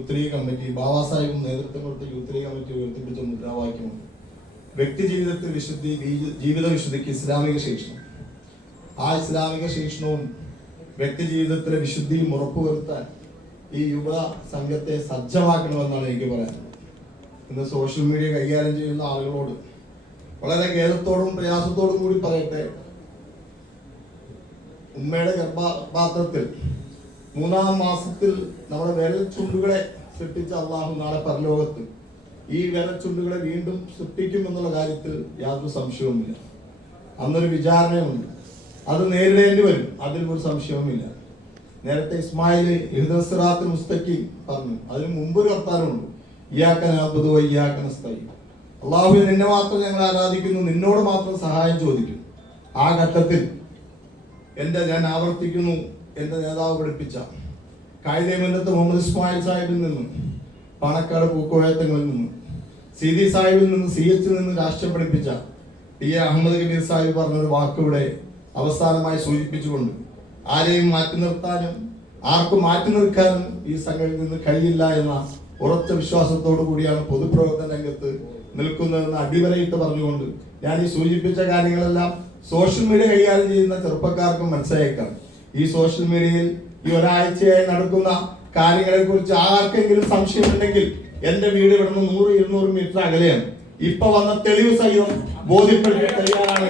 Youth league committee, Baba സാഹിബും നേതൃത്വം കൊടുത്ത youth league committee ഉയർത്തിപ്പിടിച്ച മുദ്രാവാക്യമുണ്ട്: വ്യക്തി ജീവിതത്തിൽ വിശുദ്ധി, ജീവിത വിശുദ്ധിക്ക് ഇസ്ലാമിക ശിക്ഷണം. ആ ഇസ്ലാമിക ശിക്ഷണവും വ്യക്തി ജീവിതത്തിലെ വിശുദ്ധിയും ഉറപ്പുവരുത്താൻ ഈ യുവ സംഘത്തെ സജ്ജമാക്കണമെന്നാണ് എനിക്ക് പറയാനുള്ളത്. ഇന്ന് സോഷ്യൽ മീഡിയ കൈകാര്യം ചെയ്യുന്ന ആളുകളോട് വളരെ ഖേദത്തോടും പ്രയാസത്തോടും കൂടി പറയട്ടെ, ഉമ്മയുടെ ഗർഭപാത്രത്തിൽ 3-ാം മാസത്തിൽ നമ്മുടെ വിരൽ ചുണ്ടുകളെ സൃഷ്ടിച്ച അള്ളാഹു നാളെ പരലോകത്ത് ഈ വിരൽ ചുണ്ടുകളെ വീണ്ടും സൃഷ്ടിക്കും എന്നുള്ള കാര്യത്തിൽ യാതൊരു സംശയവുമില്ല. അന്നൊരു വിചാരണയുണ്ട്, അത് നേരിടേണ്ടി വരും, അതിൽ ഒരു സംശയവുമില്ല. നേരത്തെ ഇസ്മായിൽ ഇഹ്ദിനസ്സിറാത്തുൽ മുസ്തഖീം പറഞ്ഞു, അതിന് മുമ്പൊരു വർത്താനമുണ്ട്: ഇയ്യാക നഅ്ബുദു വ ഇയ്യാക നസ്തഈൻ. അള്ളാഹുവേ, നിന്നെ മാത്രം ഞങ്ങൾ ആരാധിക്കുന്നു, നിന്നോട് മാത്രം സഹായം ചോദിക്കും. ആ ഘട്ടത്തിൽ ഞാൻ ആവർത്തിക്കുന്നു, എന്റെ നേതാവ് പഠിപ്പിച്ച കായികമന്നത്ത് മുഹമ്മദ് ഇസ്മായിൽ സാഹിബിൽ നിന്നും, പാണക്കാട് പൂക്കോയത്തങ്ങളിൽ നിന്നും, സീതി സാഹിബിൽ നിന്ന്, CH നിന്ന് രാഷ്ട്രം പഠിപ്പിച്ച ടി.എ. അഹമ്മദ് കബീർ സാഹിബ് പറഞ്ഞൊരു വാക്കിവിടെ അവസാനമായി സൂചിപ്പിച്ചുകൊണ്ട്, ആരെയും മാറ്റി നിർത്താനും ആർക്കും മാറ്റി നിൽക്കാനും ഈ സംഘടനയിൽ നിന്ന് കഴിയില്ല എന്ന ഉറച്ച വിശ്വാസത്തോടു കൂടിയാണ് പൊതുപ്രവർത്തന രംഗത്ത് നിൽക്കുന്നതെന്ന് അടിവരയിട്ട് പറഞ്ഞുകൊണ്ട് ഞാൻ ഈ സൂചിപ്പിച്ച കാര്യങ്ങളെല്ലാം സോഷ്യൽ മീഡിയ കൈകാര്യം ചെയ്യുന്ന ചെറുപ്പക്കാർക്കും മനസ്സിലാക്കാം. ഈ സോഷ്യൽ മീഡിയയിൽ ഈ ഒരാഴ്ചയായി നടക്കുന്ന കാര്യങ്ങളെ കുറിച്ച് ആർക്കെങ്കിലും സംശയമുണ്ടെങ്കിൽ എന്റെ വീട് ഇവിടുന്ന് 100-200 മീറ്റർ അകലെയാണ്. ഇപ്പൊ വന്ന തെളിവ് സഹിതം ബോധ്യപ്പെടുത്തി തയ്യാറാണ്.